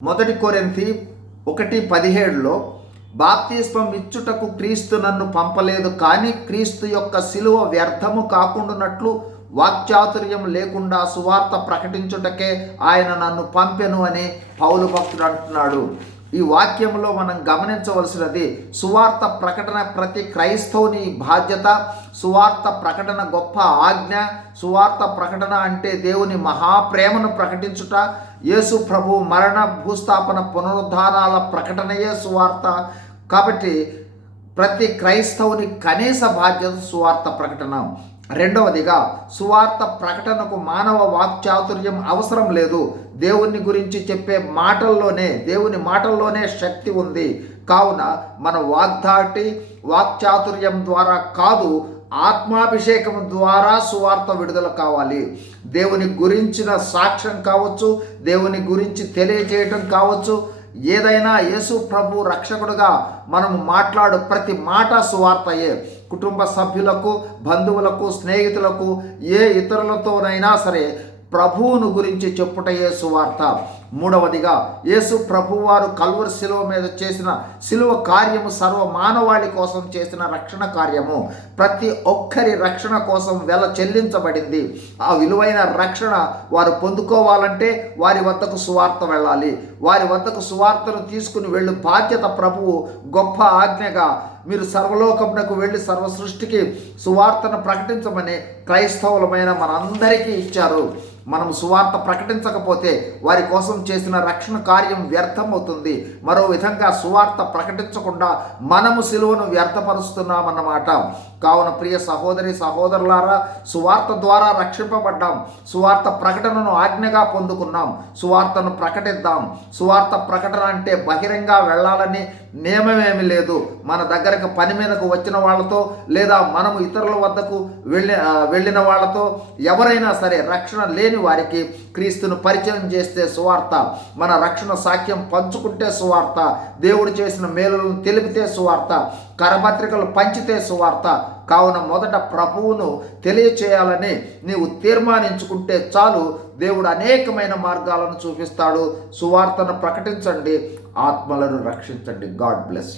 మొదటి కొరెంతి ఒకటి పదిహేడులో బాప్తిస్మం ఇచ్చుటకు క్రీస్తు నన్ను పంపలేదు కానీ క్రీస్తు యొక్క శిలువ వ్యర్థము కాకుండానట్లు వాక్చాతుర్యం లేకుండా సువార్త ప్రకటించుటకే ఆయన నన్ను పంపెను అని పౌలు భక్తుడు అంటున్నాడు. ఈ వాక్యంలో మనం గమనించవలసినది సువార్త ప్రకటన ప్రతి క్రైస్తవుని బాధ్యత సువార్త ప్రకటన గొప్ప ఆజ్ఞ సువార్త ప్రకటన అంటే దేవుని మహాప్రేమను ప్రకటించుట యేసు ప్రభు మరణ భూస్థాపన పునరుద్ధానాల ప్రకటనయే సువార్త. కాబట్టి ప్రతి క్రైస్తవుని కనీస బాధ్యత సువార్త ప్రకటన. రెండవదిగా సువార్త ప్రకటనకు మానవ వాక్చాతుర్యం అవసరం లేదు. దేవుని గురించి చెప్పే మాటల్లోనే దేవుని మాటల్లోనే శక్తి ఉంది. కావున మన వాగ్దాటి వాక్చాతుర్యం ద్వారా కాదు ఆత్మాభిషేకం ద్వారా సువార్త విడుదల కావాలి. దేవుని గురించిన సాక్ష్యం కావచ్చు దేవుని గురించి తెలియజేయటం కావచ్చు ఏదైనా యేసు ప్రభు రక్షకుడుగా మనం మాట్లాడు ప్రతి మాట సువార్తయే. కుటుంబ సభ్యులకు బంధువులకు స్నేహితులకు ఏ ఇతరులతోనైనా సరే ప్రభువును గురించి చెప్పుటయే సువార్త. మూడవదిగా యేసు ప్రభువారు కల్వర్ శిలువ మీద చేసిన శిలువ కార్యము సర్వ మానవాళి కోసం చేసిన రక్షణ కార్యము. ప్రతి ఒక్కరి రక్షణ కోసం వెల చెల్లించబడింది. ఆ విలువైన రక్షణ వారు పొందుకోవాలంటే వారి వద్దకు సువార్త వెళ్ళాలి. వారి వద్దకు సువార్తను తీసుకుని వెళ్ళు. బాధ్యత ప్రభువు గొప్ప ఆజ్ఞగా. మీరు సర్వలోకమునకు వెళ్ళి సర్వ సృష్టికి సువార్తను ప్రకటించమని క్రైస్తవులమైన మనందరికీ ఇచ్చారు. మనం సువార్త ప్రకటించకపోతే వారి కోసం చేసిన రక్షణ కార్యం వ్యర్థమవుతుంది. మరో విధంగా సువార్త ప్రకటించకుండా మనము సిలువను వ్యర్థపరుస్తున్నామన్నమాట. కావున ప్రియ సహోదరి సహోదరులారా సువార్త ద్వారా రక్షింపబడ్డాం. సువార్త ప్రకటనను ఆజ్ఞగా పొందుకున్నాం. సువార్తను ప్రకటిద్దాం. సువార్త ప్రకటన అంటే బహిరంగ వెళ్ళాలని నియమమేమి లేదు. మన దగ్గరకు పని మీదకు వచ్చిన వాళ్ళతో లేదా మనము ఇతరుల వద్దకు వెళ్ళి వెళ్ళిన వాళ్ళతో ఎవరైనా సరే రక్షణ లేని వారికి క్రీస్తును పరిచయం చేస్తే సువార్త మన రక్షణ సాక్ష్యం పంచుకుంటే సువార్త దేవుడు చేసిన మేలులను తెలిపితే సువార్త కరపత్రికలు పంచితే సువార్త. కావున మొదట ప్రభువును తెలియచేయాలని నీవు తీర్మానించుకుంటే చాలు. దేవుడు అనేకమైన మార్గాలను చూపిస్తాడు. సువార్తను ప్రకటించండి. ఆత్మలను రక్షించండి. God bless